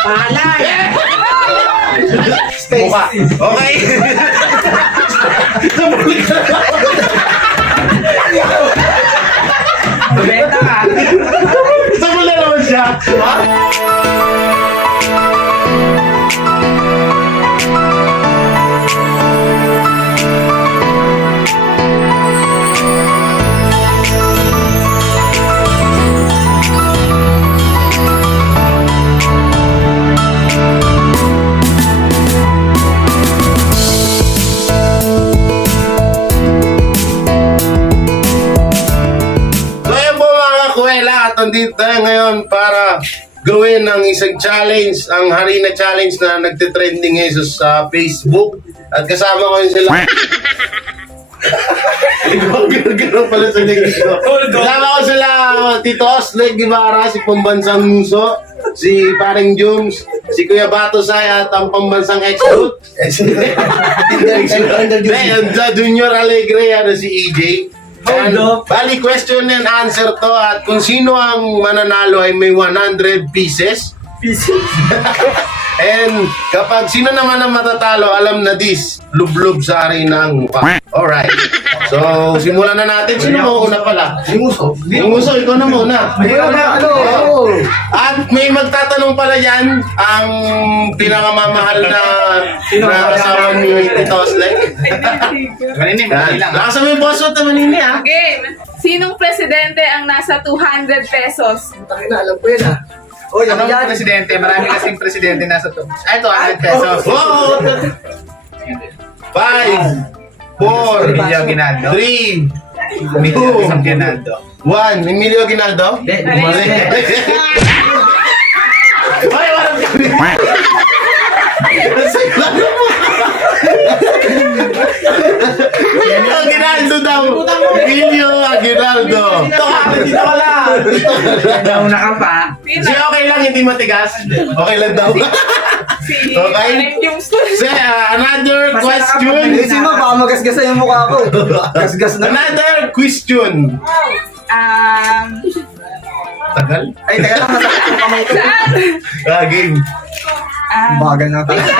Palay! Mukha. Okay. Benta ka! Saan na naman siya? Ha? At nandito tayo ngayon para gawin ang isang challenge, ang Harina Challenge na nagtitrending ngayon sa Facebook. At kasama ko yun sila. Gano'n pala sa negito. Kasama ko sila Tito Osleg Guevara, si Pambansang Muso, si Paring Jums, si Kuya Batosay at ang Pambansang Extrude. Junior Alegre, si EJ. And, bali, question and answer to at kung sino ang mananalo ay may 100 pieces. And kapag sino naman ang matatalo, alam na this, lublob sa arena ang mukha. Alright. So, simulan na natin. Sino mo una pala? Si Muso. Si Muso, ikaw na muna. At may magtatanong pala yan, ang pinakamamahal na kasama ni Tito Osleg. Manini, manini lang. Nakasama yung boss mo, Manini, ha? Game. Sinong presidente ang nasa 200 pesos? Alam ko yan, ha? Oh, yung presidente, marami kasing presidente nasa to. Ay, 200 pesos. Wow! 5, 4, Emilio Aguinaldo. 3, Emilio Aguinaldo. 1. Emilio Aguinaldo? Hindi, Mali. Ay, walang kami. Emilio Aguinaldo daw. Emilio Aguinaldo. Dito ka lang. Nauna ka pa. Si okay lang, hindi matigas. Okay lang daw. Si Okay. yung Another question. Kasi mo, baka magasgasan yung mukha ko. Gasgas na. Another question. Tagal? Ay, teka lang, masakit yung kamay ko. Game. Bagal na talaga.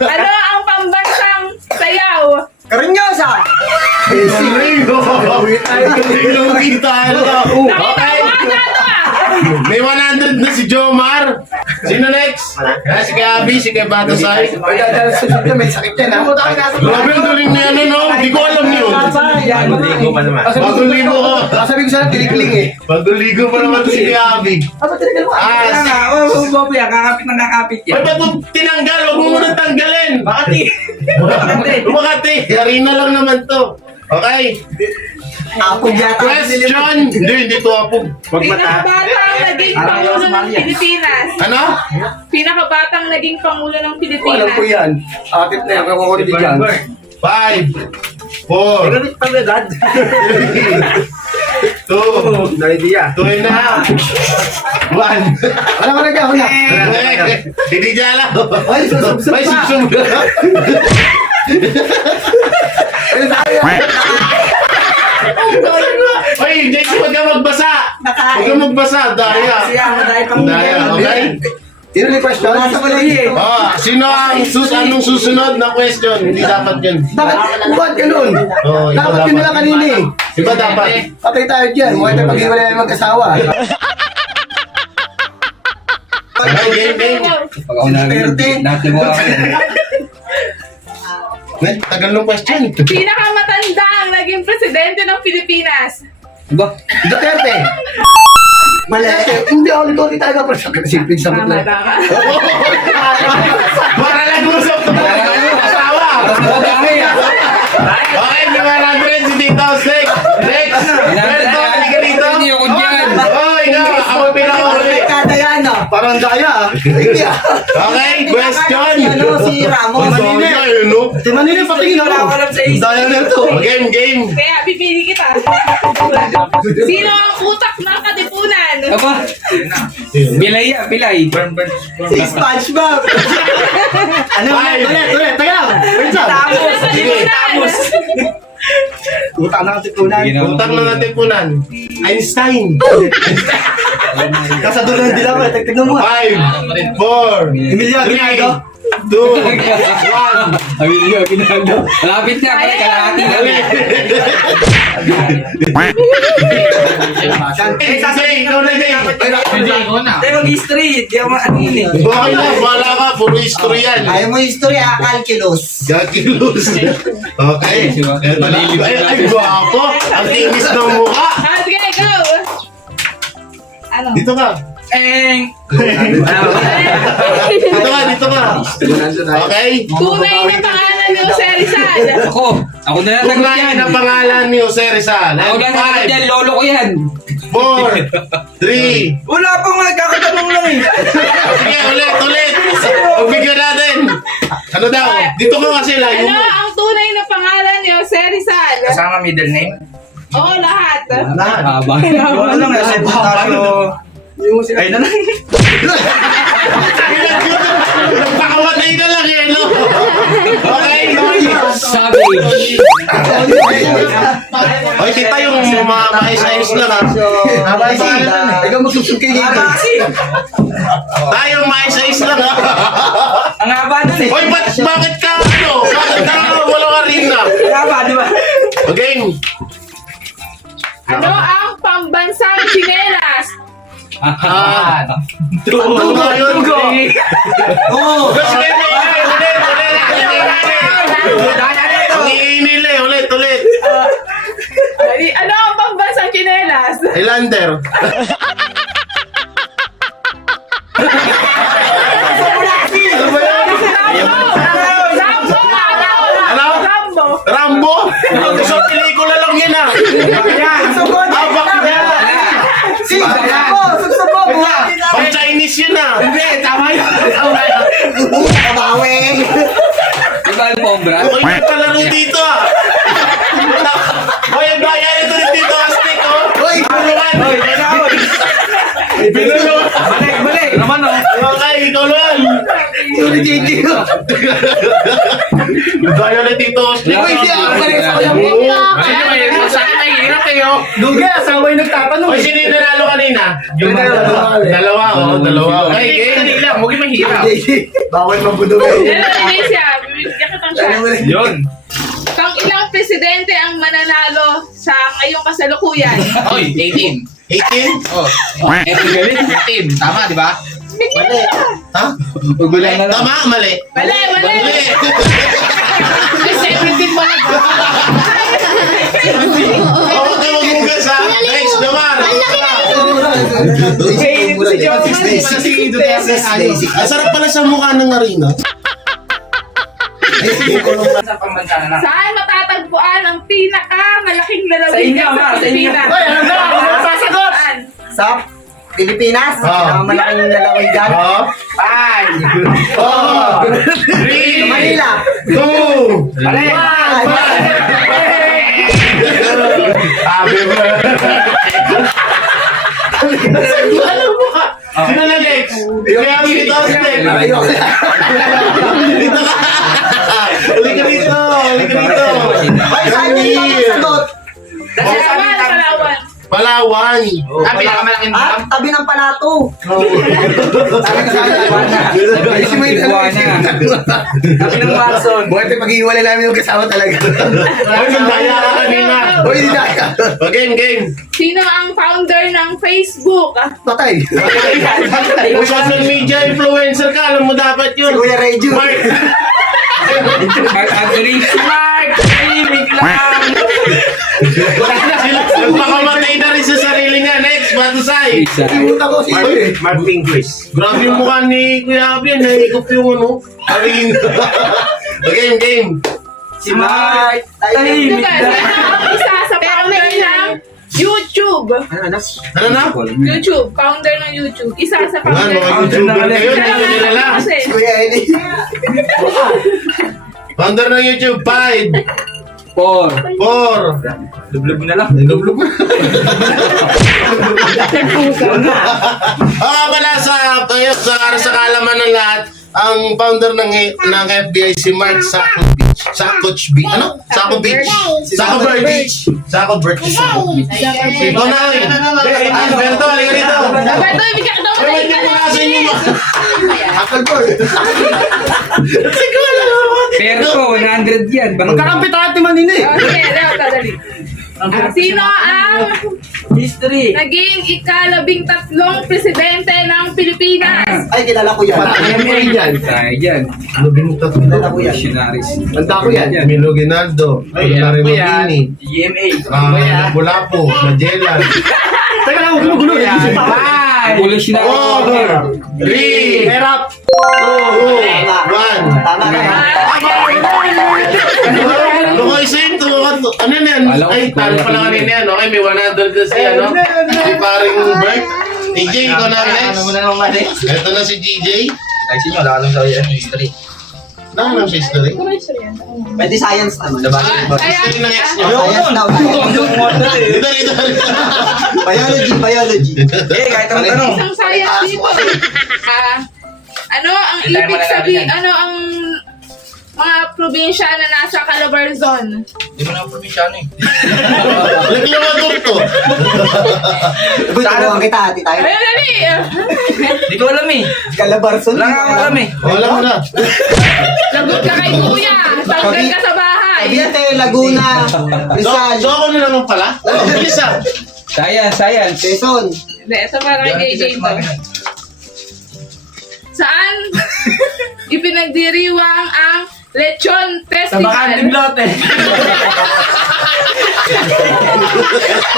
Ano ang pambansang sayaw? Karinyosa! Lugi tayo. Okay. May 100 na si Jomar. Sino next? Si kay Abby, si kay Batosay. Ay, dahil susunod na, may sakit yan, ha? Grabe ang galing niya, no? Hindi ko alam yun. Bago pa naman. Bagong ligo ko. Sabi ko sana, tinikling eh. Bagong ligo pa naman to si kay Abby. Bobo yan, kakapit na kakapit yan. Ba't ba itong tinanggal? Huwag mo muna tanggalin. Bakit? Makati. Arena lang naman to. Okay. Apog yata. Question. Hindi to apog. Pinakabatang naging Pangulo ng Pilipinas. Ano? Pinakabatang naging Pangulo ng Alam ko Pilipinas. yan. Akit na yan, kakukundi dyan. 5, 4, Pagdadad. 2, Na idea. 2 and a half, 1. Wala ko na dyan, wala. Hindi niya alam. Ay, susubsub May pa. subsub. Ay, tayo. Ay, Jake, huwag ka magbasa. Huwag ka magbasa. Daya. Dahil pang Daya, okay? Yun yung question. Nasa wala eh. Sino ang anong susunod na question? Hindi dapat yun. Bakit ganun? Oh, ikaw Dapat yun nila kanina eh. Iba dapat. Patay tayo dyan. Huwag tayo pag-iwalay ng mag-asawa. Okay, game. Dati mo Tagal ng question. Pinakamatanda ang naging presidente ng Pilipinas. Duterte. Mali. Hindi, ulit-ulit tayo na. Simpleng sagot Tama, lang. tama. Para lang usap to. Asawa. Okay, may 100 si Tito Osleg. Next. Berto, halika dito. Oh, ikaw. Ako pinakahuli. Kada yan, no? Parang daya, ah. Hindi, ah. Okay, question. Si Ramos. Manini. No? Si Manini, patingin ako. Daya na ito. Game. Kaya pipili kita. Sino ang utak ng katipunan? Aba, Bilay yan, Bilay. Si SpongeBob. Ano? Ulit. Taga lang. Wait lang. Katipunan! Utang na katipunan. Utang na natin punan. Einstein. Kasador ng dilaw eh. Tignan mo. 5, 4, Emilio, 3, ginagawa. 2, 1. Emilio, ginagawa. Malapit na, pala kalahati na. Say, ikaw na, Jay. Tayo mag-history. Di ako ano yun eh. Okay na, wala ka. Puro history yan. Ayaw mo history, calculus. Calculus. Okay. Eto na. Ay, gwapo. Ang tinis ng mukha. Sige, go! Ano? Dito ka. Dito ka. Okay? Tunay na pangalan ni Jose Rizal. Ako na lang sagot Tunay yan. na pangalan ni Jose Rizal. Ako na lang sagot yan, lolo ko yan. 4, 3. Wala pa nga, kakatanong lang eh. Sige, ulit. Pagbigyan natin. Ano daw? Dito ka kasi layo Ano mo. ang tunay na pangalan ni Jose Rizal? Kasama middle name? Oo, lahat. Haba. Wala lang, nasa butasyo. Ay na lang. Nagpakamatay na lang eh, no? Okay? Savage. Okay, kita yung mga mais-ayos lang ha. Ikaw magsusugkay dito. Tayo mais-ayos lang ha. Ang haba nun eh. Hoy, bakit ka ano? Bakit ka walang arena? Ang haba, di ba? Okay. Ano ang pambansang chinelas? Ano Tugo. nga yun? Oo. Ulit. Ano ang pambansang chinelas? Highlander. Ano ba yun? Rambo! Ano? Rambo! Rambo? Sa pelikula lang yun ah. Bakit yan? Sugsabo. Pang Chinese yun ah. Hindi, tama yun. Kabawi. Di ba ang pombra? Okay, may palaro dito ah. Hoy, ang bayan ito rin dito, Aztec oh. Hoy! Binulungan. Balik. Naman oh. Okay, ikaw lang. Sorry, JJ. Bayan na dito, Aztec. Uy, di ako pareho sa kuya mo. Sino may masakit na hirap kayo? Lugi, asawa yung nagtatanong. Hoy, sino yung nanalo kanina? Dalawa. Okay, game. Kanila, huwag yung mahirap. Bawal mabudugay. Hindi siya. Bibigyan kitang chance. Yun. Pang ilang presidente ang mananalo sa ngayong kasalukuyan? Oy, 18. 18? Oh. Eto galit. 18. Tama, di ba? Bigyan mo na. Ha? Pagbilang na lang. Tama, mali. Mali. Mali. Ay, 17 mo lang. Huwag ka maghugas ha. Next naman. Ang sarap pala sa mukha ng arena. Sa pambansa na lang. Saan matatagpuan ang pinakamalaking Sa inyo, lalawigan ma. sa Sa inyo. Pilipinas? Hoy, ano ba? Saan? Sasagot! Saan? Sa Pilipinas, Ah. malaking lalawigan. Oh. 4, 3, Manila. 2, Mali. Sabi mo. Sino na next? Kaya dito, Aztec. Dito ka. Halika dito. Hoy, saan yung sasagot? Palawan. Palawan. Ah, pinakamalaking Ah, dam. tabi ng palato. Iguana. Kami ng Watson. Buhay pag-iwalay namin yung kasama talaga. Hoy, nandaya ka kanina. Hoy, hindi daya. Game. Sino ang founder ng Facebook? Patay. Kung social media influencer ka, alam mo dapat Si yun. Kuya Reju. Mark. Mark Anthony. Mark! Tahimik lang. Nagpakamatay na rin sa sarili niya. Next, Batusay. Ibuta ko si Mark Pinglish. Grabe yung mukha ni Kuya Abin. Naikop yung ano. Game. Si Mark. Tahimik Sino lang. ang isa sa founder ng YouTube? Ano na? YouTube. Founder ng YouTube. Isa sa Ano, founder. mga YouTuber kayo. Nila lang. Kasi, Kuya Eli. Founder ng YouTube, 5, 4. 4. Lublog na lang. Pala sa kaalaman ng lahat, ang founder ng FBI si Mark Zuckerberg. Coach Beach. Ano? Sako Beach. Sako Beach. Sako Beach. Ito na, eh. Alberto, halika dito. Alberto, ibigay ka daw Ay, wait, may punasan niyo ba? Apple board. Pero ko, 100 yan. Magkakampit tayo ni Manina eh. Okay, Leo, dali. Sino ang History. naging ika-13 presidente ng Pilipinas? Ay, kilala ko yan. Ano mo rin yan? Tayo dyan. Ano binutap Kilala ko yan. Missionaries. Tanda ko yan. Milo Ginaldo, Hilary Mabini, GMA. Bulapo, Magellan. Teka lang, gulo-gulo. Evolutionary. 4, 3, Merap. 2, 1. Tama na. Ano na yan? Ay, talo pala kanina yan. Okay, may 100 kasi ano. Si paring Bert. TJ, ikaw na next. Ito na si GJ. Ay, sinyo, wala ka lang sa history. Ano sa history? Pwede science naman. History ng ex nyo. Science daw. Dito, dito. Biology. Eh, kahit ang tanong. Isang science dito. Ano ang Hindi tayo ibig malalaman sabihin, yan. ano ang mga probinsya na nasa Calabarzon? Hindi mo na probinsyano eh. Naglamador to. Tulungan kita, ati tayo. Ayun, dali! Hindi ko alam eh. Calabarzon. Wala nga ako alam eh. Wala mo na. Lagot ka kay kuya! Tanggal ka sa bahay! Cavite, Laguna, Rizal, So ako na naman pala. Bilis ah. Science. Quezon. Hindi, sa barangay JJ to. Saan ipinagdiriwang ang Lechon Festival? Lote.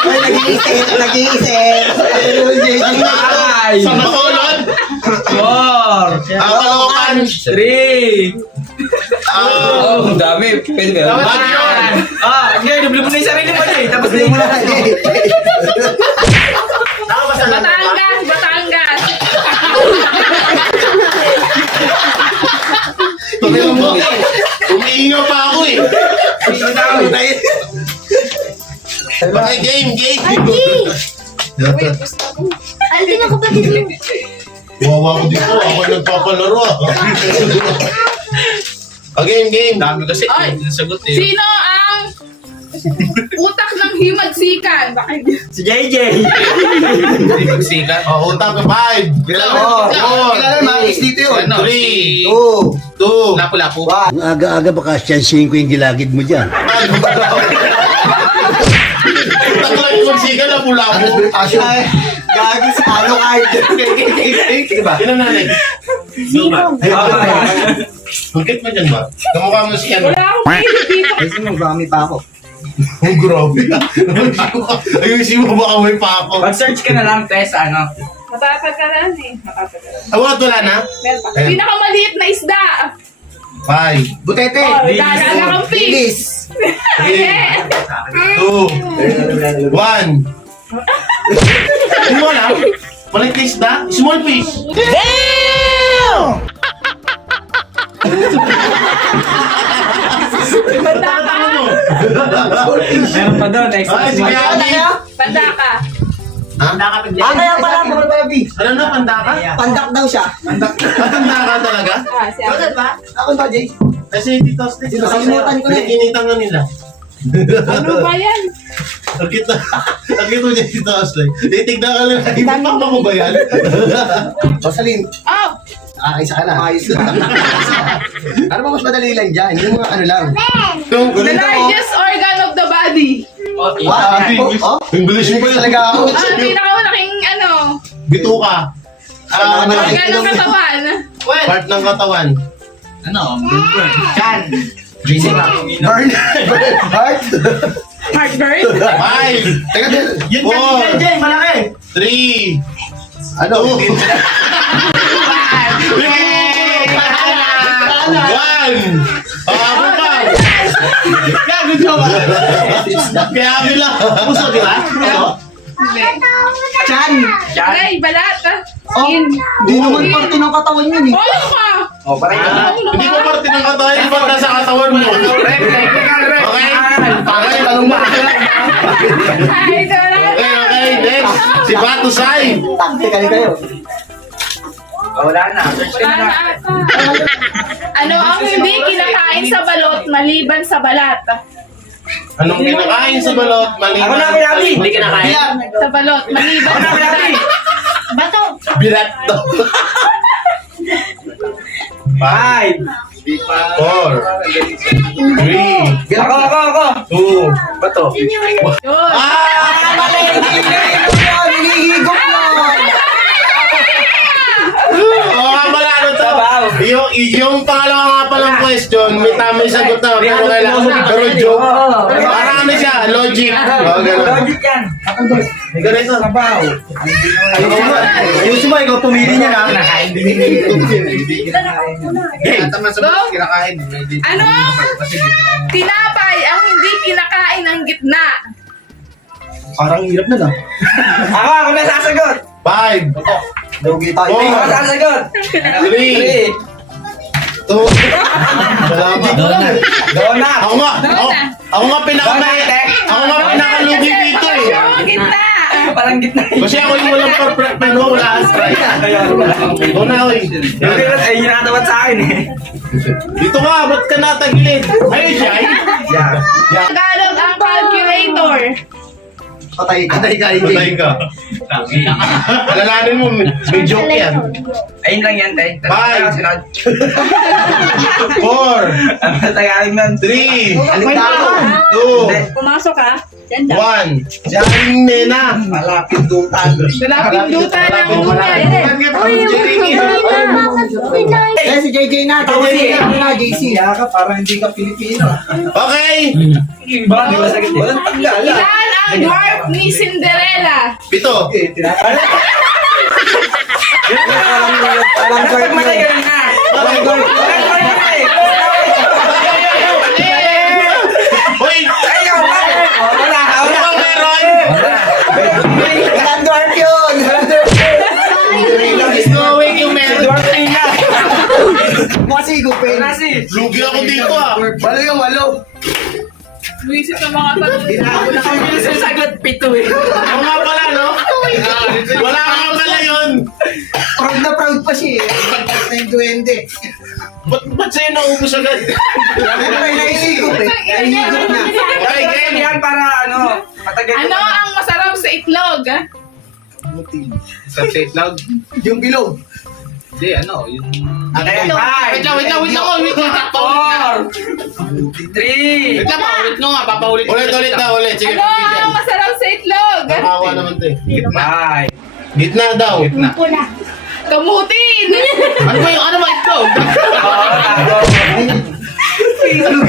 Ay, nag-iisip. Ay. Sa Bacolod. 4. Ang Caloocan. 3. Oh, ang dami. Pwede ba? Baguio. Okay, nabili mo na yung sarili mo eh. Tapos na yung Batangas! Tingnan mo. Umihinga pa ako eh. Okay, game. Andi na kapatid mo. Wawa ko dito. Ako yung nagpapalaro ah. Game. Dami kasi. Ay. Sagot eh. Sino ang utak ng himagsikan? Bakit? Si JJ. Magsikat. Oh, utak ka 5. Oo. Kilala naman, is dito yun. Ano? 3, 2, 2, Lapu-lapu. 1. Ang aga-aga baka siyansihin ko yung gilagid mo dyan. utak lang yung magsiga na pula mo. Ay, gago si Ano Card. Diba? Sino nanay? Bakit mo dyan ba? Kamukha mo si ano? Wala akong maisip dito. Kasi magami pa ako. Oh, grabe. Ayusin mo baka may pa ako. Mag-search ka na lang, Tess, ano? Matatagalan eh. Matatagalan. Wala na? Meron pa. Ayan. Pinakamaliit na isda. 5, Butete. Oh, dalaga kang fish. Bilis. 3, 2, 1. Ano mo lang? Walang taste na? Small fish. Banda ka. Meron pa doon, next. Ay, sige, Abby. Banda ka. Ha? Kaya pala mo baby. Ano na, pandaka? Pandak daw siya. Pandaka talaga? Si Abby. Ako ba, Jay? Kasi dito, Nakalimutan ko na eh. Kinitan nga nila. Ano ba yan? Nakita mo dyan dito, Aslay. Itignan ka lang. Ipapakma mo ba yan? Jocelyn. Oh! Isa ka na. Ayos na. Ano ba mas madali lang dyan? Yung mga ano lang. Yung The largest organ of the body. Wow. English mo ba yun? Talaga ako. Ang pinakamalaking ano, Bituka. organ ng katawan. Part ng katawan. Chan. Burn. Heart. Heartburn. 5, Teka, Yun 4, malaki. 3, ano? 1. Ako pa. Kaya bilang. Puso, di ba? Chan. Okay, balat. Oh, di naman parte ng katawan yun eh. Ano ka? Oh, parang Hindi ko parte ng katawan. Yung parte sa katawan mo. Okay? Okay, tanong ba? Ay, ito na. Okay, next. Si Batusay. Tactical kayo. Wala na. Search ka Wala na na nga. ata. Ano ang hindi kinakain sa balot maliban sa balat? Anong kinakain sa balot? Maliban. Ako na, Kuyabi. Hindi kinakain. Sa balot maliban sa balat. Bato. Bilat to. 5. 4. 3. Ako. 2. Bato. Yun. Ah! Mali! Hinihigop mo! Oo nga pala, ano to? Sabaw. Yung pangalawa nga palang question, may tamang sagot na. Pero kailangan, pero joke. Parang ano siya, logic. Oo, gano'n. Logic yan. May ganito. Sabaw. Ayusin mo, ikaw pumili niya na. Tama sa mga kinakain. Ano ang tinapay ang hindi kinakain ng gitna? Parang hirap na lang. Ako na sasagot. 5. Lugi tayo. Oh. Ako sasagot. 3. 2. Salamat. Donut. Ako nga pinakalugi dito eh. Yung gitna. Parang gitna. Kasi ako yung walang perfect ano, wala ang strike. Ikaw na, oy. Ay, yun nakatawad sa akin eh. Dito ka, ba't ka natagilid? Ayun siya, ay. Tagalog ang calculator. Patay ka. Patay ka. Alalanin mo, may joke yan. Ayun lang yan, tay. 5. 4. Ang Tagalog nun. 3. Aliktaran. 2. Pumasok ka. 1. Diyan, nena. Malapit dutan. Pindutan ng gulay. Eh, si JJ na. Tawag si JC. Yaka, parang hindi ka Pilipino. Okay. Ba, di ba sagot yun? Ilan ang dwarf ni Cinderella? 7. Alam ko Pag matagal na. Hoy! Ay, ikaw ba? Wala. Ano bang meron? Walang dwarf yun! Snowing yung meron. Masigupin. Nasi. Lugi ako dito ah. Walo yung walo. Luisip sa mga tanong. Yung sasagot, 7 eh. Ako nga pala, no? Wala ka nga pala yun. Proud na proud pa siya eh. Pagkat na yung duwende. Ba't sa'yo naubos agad? Ano may naisigup eh. Naisigup na. Okay, game. Yan para ano, matagal. Ano ang masarap sa itlog? Sa state loud. Yung bilog. Hindi, ano, yung... Okay, 5. Wait lang. Wait lang. 4. 3. Wait lang, paulit nyo nga. Papaulit. Ulit na, ulit. Sige, Ano ang pagbigyan. masarap sa itlog? Nakawa naman to eh. 5. Gitna daw. Pula. Kamutin! Ano ba yung ano ba ito?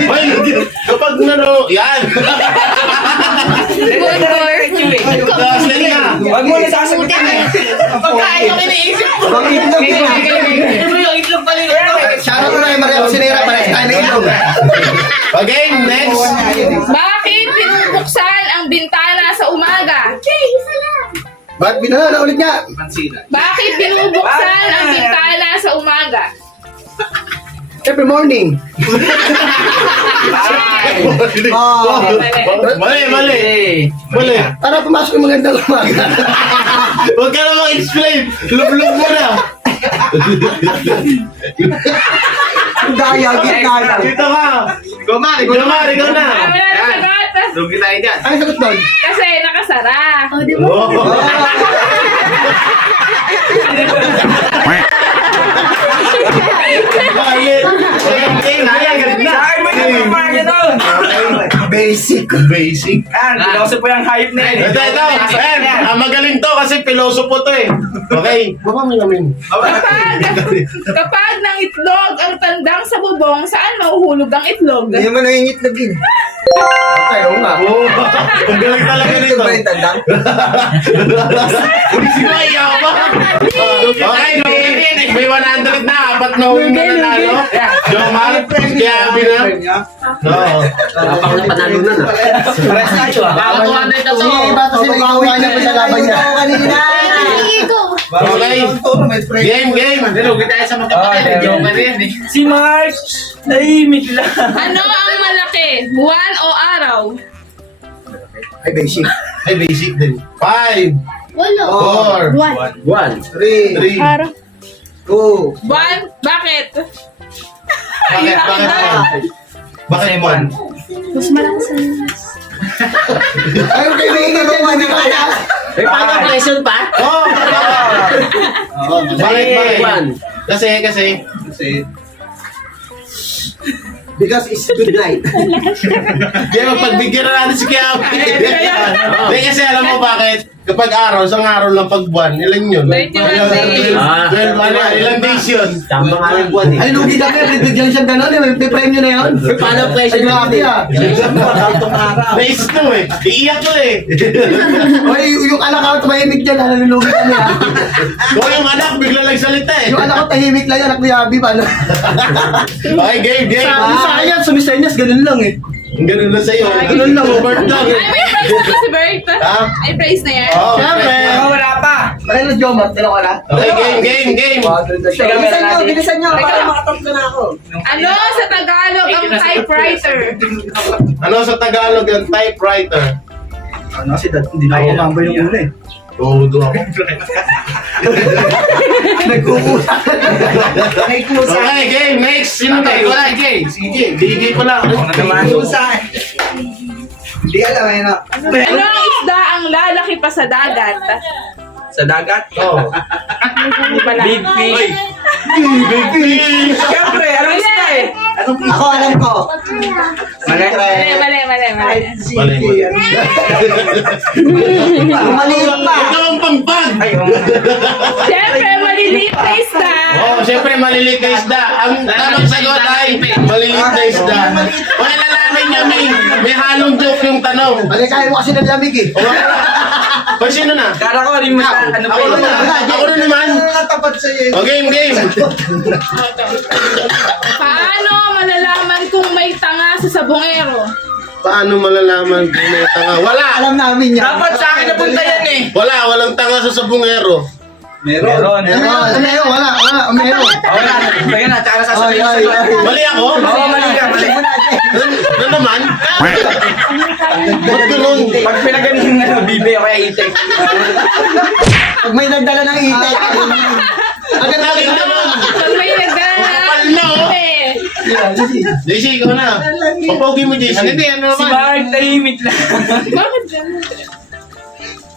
Hoy, kapag nano, yan. Tapos na. Huwag mo na sasagutin eh. Pagkain yung iniisip ko. Bang itlog yun. Ano yung itlog pala yun? Shoutout ko na yung Maria Osinera para sa tayo na itlog. Okay, next. Bakit pinubuksan ang bintana sa umaga? Ba't binala ulit nga? Pansina. Bakit binubuksan ang bintana sa umaga? Every morning. Oh. Mali. Para pumasok yung magandang umaga. Huwag ka na mag-explain. Lub-lub mo na. Daya, gitna lang. Dito ka. Ikaw na. Ikaw na. Wala na sagot. Lugi tayo dyan. Ano sagot doon? Kasi nakasara. Bakit? Ay, may kapapagay doon. Basic. Basic. Yan, piloso po yung hype na yun. Ito. Magaling to kasi pilosopo to eh. Okay. Baka may namin. Kapag ng itlog ang tandang sa bubong, saan mahuhulog ang itlog? Hindi naman nangingitlog yun. Tayo nga. Ang galing talaga Itlog nito. ba yung tandang? Sino ay yawa? Okay, may 100 na. Apat na huwing na nanalo. Jomar, kaya binam. No. Napakang panalunan ah. Pares na siya. Baka 200 na to. Si Bato sila yung niya pa sa laban niya. kanina. Okay. Game. Lugi tayo sa magkapatid. Yung ano yan eh. Si Mark, tahimik lang. Ano ang malaki? Buwan o araw? Ay, basic. Ay, basic din. 5, Walo. 4, One. 3, Araw. 2, Go. Buwan, bakit? Bakit? Bakit buwan? Mas malakas ang Ay, okay, may ingay dyan. Hindi ko kaya. May final question pa? Oh! Bakit? Buwan. Kasi. Because it's good night. Di ba, pagbigyan na natin si Kiabi. Hindi kasi alam mo bakit? Kapag araw, isang araw lang pag buwan, ilan yun? 21 days. 12, ilang days yun? Tama nga yung buwan eh. Ay, lugi kami. Bigyan siyang gano'n eh. May premyo na yun. May final Ay, question grabe ah. Days to eh. Iiyak ko eh. Oy, yung anak ko tumahimik dyan. Nalulugi kami ah. O yung anak, bigla lang salita eh. Yung anak ko tahimik lang yan. Anak ni Abby pa. Okay, game. Sa akin, sumisenyas. Ganun lang eh. Ganun lang sa'yo. Ganun lang, overt lang. Ay, may price na si Bert. Ha? Ay, price na yan. Oh, siyempre. Wala pa. Bakit na Jomar? Dalawa ka na? Okay, game. Bilisan nyo. Para makatamp na ako. Ano sa Tagalog ang typewriter? Ano sa Tagalog yung typewriter? Ano kasi hindi na ako mambay yung una eh. Todo ako. Nagkukusa. Okay, game. Next. Sino tayo? Wala, Jay. Sige, bigay ko lang. Ano naman? Hindi alam eh na. Ano ang isda ang lalaki pa sa dagat? Sa dagat? Oh. Hindi pala. Big fish. Big fish. Siyempre, anong isda eh? Ako alam ko. Mali. Mali. Mali. Maliit pa. Ikaw ang pampag. Ay, oo. Siyempre, maliliit na isda. Oh, siyempre maliliit na isda. Ang tamang sagot ay maliliit na isda. Wala lalaman niya, may halong joke yung tanong. Mali kaya mo kasi ng lamig eh. O, sino na? Kala ko rin mo sa ano pa Ako yun. na. Ako na naman. Nakatapat sa'yo eh. O, game. Paano malalaman kung may tanga sa sabongero? Paano malalaman kung may tanga? Wala. Alam namin yan. Dapat sa akin napunta yan eh. Walang tanga sa sabungero. Meron. Meron. Wala. Meron. Wala. Kaya na, tsaka sasabihin Ay. sa Mali ako? Oo, mali ka. Ano naman? Ba't ganun? Pag pinagaling yung ano, bibi o kaya itik. Pag may nagdala ng itek. Agad laging ganun. Pag may nagdala Kapal na, oh. JC, ikaw na. Papogi mo, JC. Hindi, ano Si naman? Mark, tahimik lang. Bakit ganun?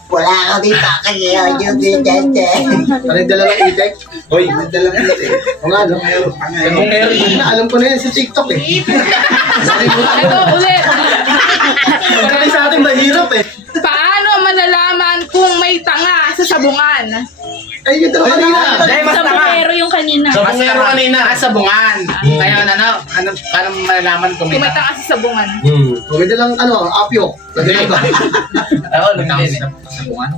Wala ka dito kasi yung dito. Ano yung dala ng itek? Hoy, nagdala ng itek. O nga, meron. Alam ko na yan sa TikTok eh. Ito, ulit. Kasi sa atin mahirap eh. Paano malalaman kung may tanga sa sabungan? Ay, yung dalawa kanina. Dahil mas tanga. Sabongero yung kanina. Sabungero kanina. Sa bungan. Kaya paano malalaman kung Kung may may tanga sa sabungan. O, may dalang apyo. Lagyan ba? Oo, lumilin eh. sa bungan?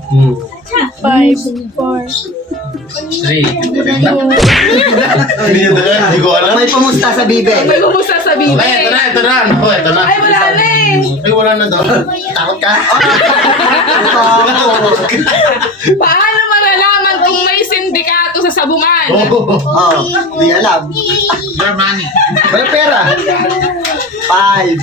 5, 4, 3. Hindi ko alam. May pumusta sa bibe. May kumusta sa bibe. Okay, ito na. Ito na. Ay, wala na eh. Ay, wala na daw. Takot ka? Paano malalaman kung may sindikato sa sabungan? Oh, di alam. Your money. Wala pera. 5, 4,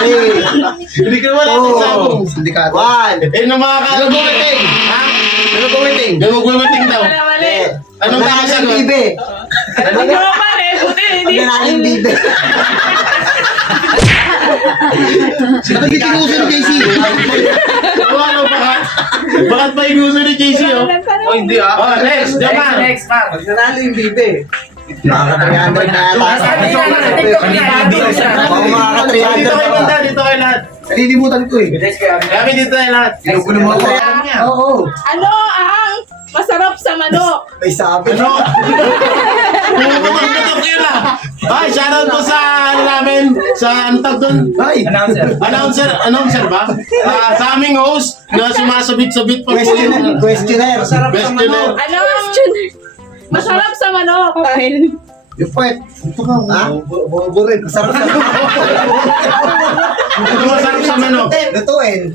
3, Hindi ka naman natin sabong. Sindikato. 1. Eh, nung mga kalabumiting. Ha? Ano gumiting? Nagugulmating daw. Wala, mali. Anong tama sa sagot? bibe? Hindi mo pa rin. Buti, hindi. Pagkanaling bibe. Bakit hindi tinuso ni JC? Ano, bakit pa inuso ni JC, oh? Oh, hindi ah. Oh, next, Jamal. Mark. Pagkanalo yung bibe. Nakaka-300 na yata. Oo, makaka-300 Dito kayo pa. punta, dito kayo lahat. Nalilimutan ko eh. Kami dito tayo lahat. Ginugulo mo ako. Oo. Ano ang masarap sa manok? May sabi. Ano? Pumuputok yun ah. Ay, shoutout po sa ano namin, sa ano tawag doon? Ay, Announcer ba? Sa aming host na sumasabit-sabit pa po yung questionnaire. questionnaire. Ano ang masarap sa manok? Yung puwet. Ha? Bobo rin. Masarap sa Ano masarap sa manok? lutuin.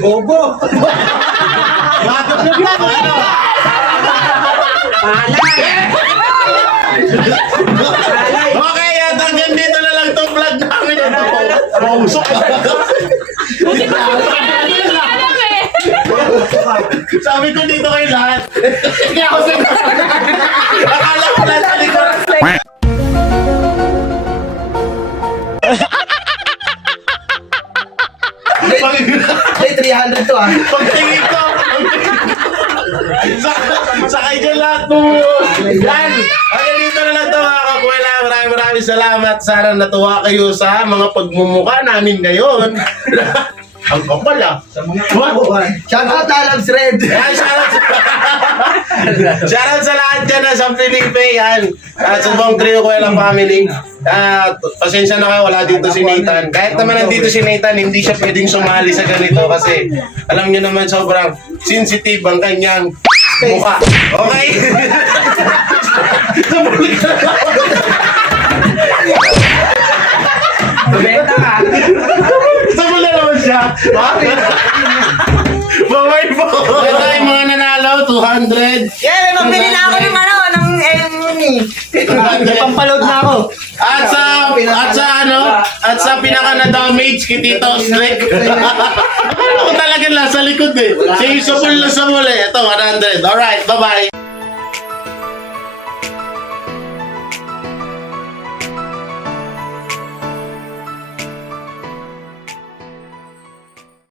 Bobo. Bakit nyo ba? Ano? Okay, at hanggang dito na lang itong vlog namin. Mausok. Hindi ko alam eh. Sabi ko dito kayo lahat. Hindi ako sa akala ko lang sa likod. Ay, 300 to ah. Pagtingin ko. Sakay dyan lahat mo. Yan. Hanggang dito na lang ito mga kakwela. Maraming salamat. Sana natuwa kayo sa mga pagmumukha namin ngayon. Ang kapal ah. Shout out Alabs Red. Yan, shoutout sa lahat dyan sa Felipe, yan. At sa buong Trio Kuwela family. Pasensya na kayo, wala dito si Nathan. Kahit naman nandito si Nathan, hindi siya pwedeng sumali sa ganito kasi alam niyo naman sobrang sensitive ang kanyang mukha. Okay? Benta ka. Sabol na naman siya. Bye-bye po. Ito yung mga nanalo, 200. Yeah, mabili na ako ng ano, ng pampaload na ako. At sa pinaka na-damage kay Tito Slick. Ako talaga nasa likod eh. Sige, sabol na sabol eh. Ito, 100. Alright, bye-bye.